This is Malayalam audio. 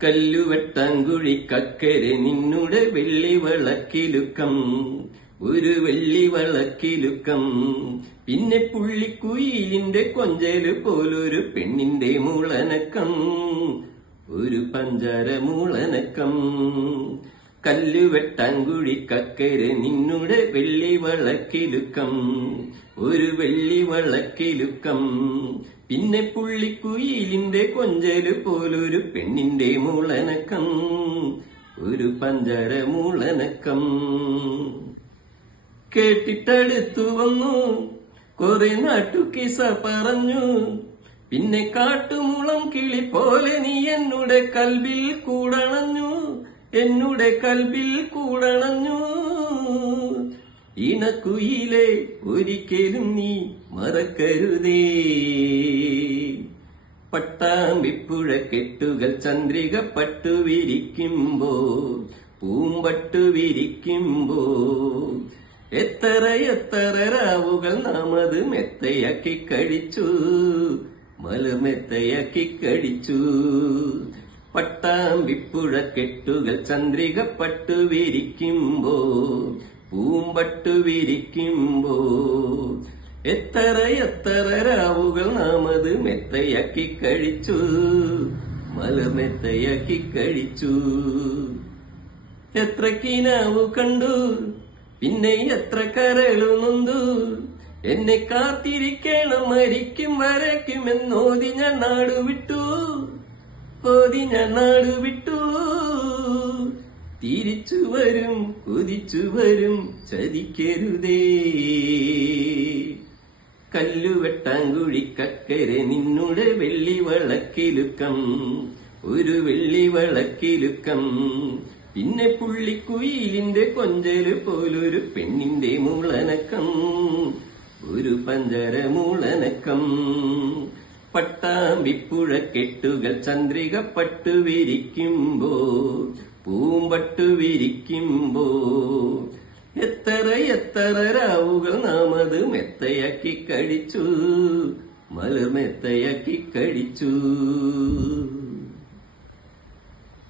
കല്ലുവെട്ടാങ്കുഴിക്കക്കരെ നിന്നുടെ വെള്ളി വളക്കിലുക്കം, ഒരു വെള്ളി വളക്കിലുക്കം. പിന്നെ പുള്ളിക്കുയിലിന്റെ കൊഞ്ചല് പോലൊരു പെണ്ണിന്റെ മൂളനക്കം, ഒരു പഞ്ചാര മൂളനക്കം. കല്ലുവെട്ടാങ്കുഴിക്കക്കരെ നിന്നുടെ വെള്ളി വളക്കിലുക്കം, ഒരു വെള്ളി വളക്കിലുക്കം. പിന്നെ പുള്ളിക്കുയിലിന്റെ കൊഞ്ചല് പോലൊരു പെണ്ണിന്റെ മൂളനക്കം, ഒരു പഞ്ചാര മൂളനക്കം. കേട്ടിട്ടടുത്തു വന്നു കുറെ നാട്ടുകിസ പറഞ്ഞു, പിന്നെ കാട്ടുമുളം കിളി പോലെ നീ എന്നുടെ കൽബിൽ കൂടണഞ്ഞു, എന്നുടെ കൽബിൽ കൂടണഞ്ഞു. ഇണക്കുയിലെ ഒരിക്കലും നീ മറക്കരുതേ. പട്ടാമ്പിപ്പുഴ കെട്ടുകൾ ചന്ദ്രിക പട്ടുവിരിക്കുമ്പോ, പൂമ്പട്ടു വിരിക്കുമ്പോ, എത്ര എത്ര രാവുകൾ നാം അത് മെത്തയാക്കി കഴിച്ചു, മലമെത്തയാക്കി കഴിച്ചു. പട്ടാമ്പിപ്പുഴ കെട്ടുകൾ ചന്ദ്രിക പട്ടുവിരിക്കുമ്പോ, പൂമ്പട്ടു വിരിക്കുമ്പോ, എത്ര എത്ര രാവുകൾ നാം അത് മെത്തയാക്കി കഴിച്ചു, മലമെത്തയാക്കി കഴിച്ചു. എത്ര കിനാവു കണ്ടു, പിന്നെ എത്ര കരളു നൊന്തു, എന്നെ കാത്തിരിക്കണം മരിക്കും വരയ്ക്കും എന്നോതി ഞാൻ നാടുവിട്ടു, ഓതി ഞാൻ നാടുവിട്ടു. തിരിച്ചു വരും കുതിച്ചു വരും ചതിക്കരുതേ. കല്ലുവെട്ടാങ്കുഴിക്കക്കരെ നിന്നുടെ വെള്ളി വളക്കിലുക്കം, ഒരു വെള്ളി വളക്കിലുക്കം. പിന്നെ പുള്ളിക്കുയിലിന്റെ കൊഞ്ചല് പോലൊരു പെണ്ണിന്റെ മൂളനക്കം, ഒരു പഞ്ചര മൂളനക്കം. പട്ടാമ്പിപ്പുഴ കെട്ടുകൾ ചന്ദ്രിക പട്ടുവിരിക്കുമ്പോ, പൂമ്പട്ടു വിരിക്കുമ്പോ, എത്ര എത്ര രാവുകൾ നാം അത് മെത്തയാക്കി കഴിച്ചു, മലർമെത്തയാക്കി കഴിച്ചു.